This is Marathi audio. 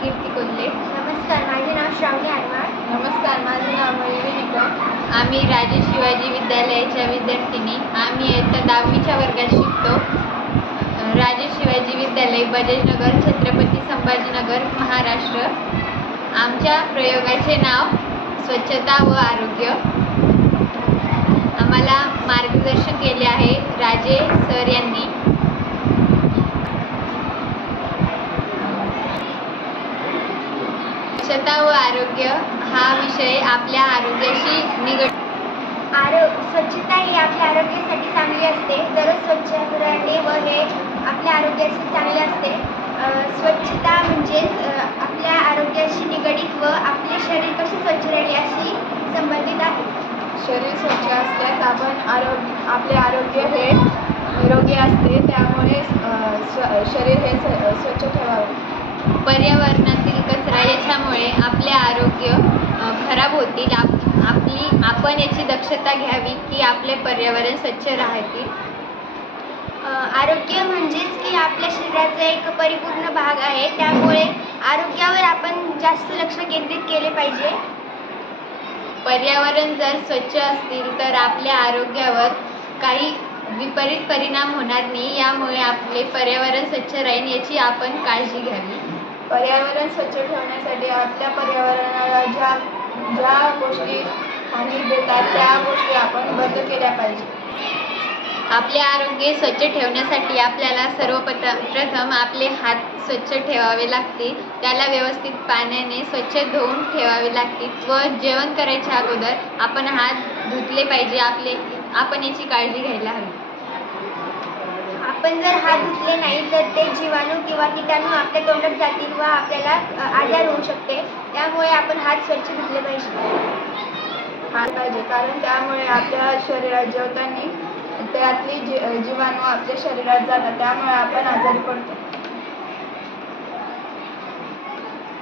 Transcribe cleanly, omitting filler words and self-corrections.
कीर्ती कोल्हे. नमस्कार, माझे नाव श्रावणी आरमाळ. नमस्कार, माझे नाव मयुरी निकम. आम्ही राजे शिवाजी विद्यालयाच्या विद्यार्थिनी. आम्ही इयत्ता 10वीच्या वर्गात शिकतो. राजे शिवाजी विद्यालय, बजाजनगर, छत्रपती संभाजीनगर, महाराष्ट्र. आमच्या प्रयोगाचे नाव स्वच्छता व आरोग्य. आम्हाला मार्गदर्शन केले आहे राजे सर यांनी. स्वच्छता व आरोग्य हा विषय आपल्या आरोग्याशी निगडित. स्वच्छता ही आपल्या आरोग्यासाठी चांगली असते. दररोज स्वच्छ राहणे व हे आपल्या आरोग्यासाठी चांगले असते. स्वच्छता म्हणजेच आपल्या आरोग्याशी निगडित व आपले शरीर कसे स्वच्छ राहील याशी संबंधित आहे. शरीर स्वच्छ असल्यास आपले आरोग्य हे निरोगी असते. त्यामुळे शरीर हे स्वच्छ ठेवावे. पर्यावरणातील कचरा याच्यामुळे आपले आरोग्य खराब होतील. आपण याची दक्षता घ्यावी की आपले पर्यावरण स्वच्छ राहतील. आरोग्य म्हणजेच की आपल्या शरीराचा एक परिपूर्ण भाग आहे. त्यामुळे आरोग्यावर आपण जास्त लक्ष केंद्रित केले पाहिजे. पर्यावरण जर स्वच्छ असतील तर आपल्या आरोग्यावर काही विपरीत परिणाम होणार नाही. यामुळे आपले पर्यावरण स्वच्छ राहील याची आपण काळजी घ्यावी. पर्यावरण स्वच्छ ठेवण्यासाठी आपल्या पर्यावरणाला ज्या गोष्टी हानी देतात त्या गोष्टी आपण बंद केल्या पाहिजे. आपले आरोग्य स्वच्छ ठेवण्यासाठी आपल्याला सर्वप्रथम आपले हात स्वच्छ ठेवावे लागतील. त्याला व्यवस्थित पाण्याने स्वच्छ धुवून ठेवावे लागतील व जेवण करायच्या अगोदर आपण हात धुतले पाहिजे. आपण याची काळजी घ्यायला हवी. आपण जर हात धुतले नाही तर ते जीवाणू किंवा कीटाणू आपल्या तोंडात जातील व आपल्याला आजार होऊ शकते. त्यामुळे आपण हात स्वच्छ धुतले पाहिजे कारण त्यामुळे आपल्या शरीरात जेवताना त्यातली जीवाणू आपल्या शरीरात जातात. त्यामुळे आपण आजारी पडतो.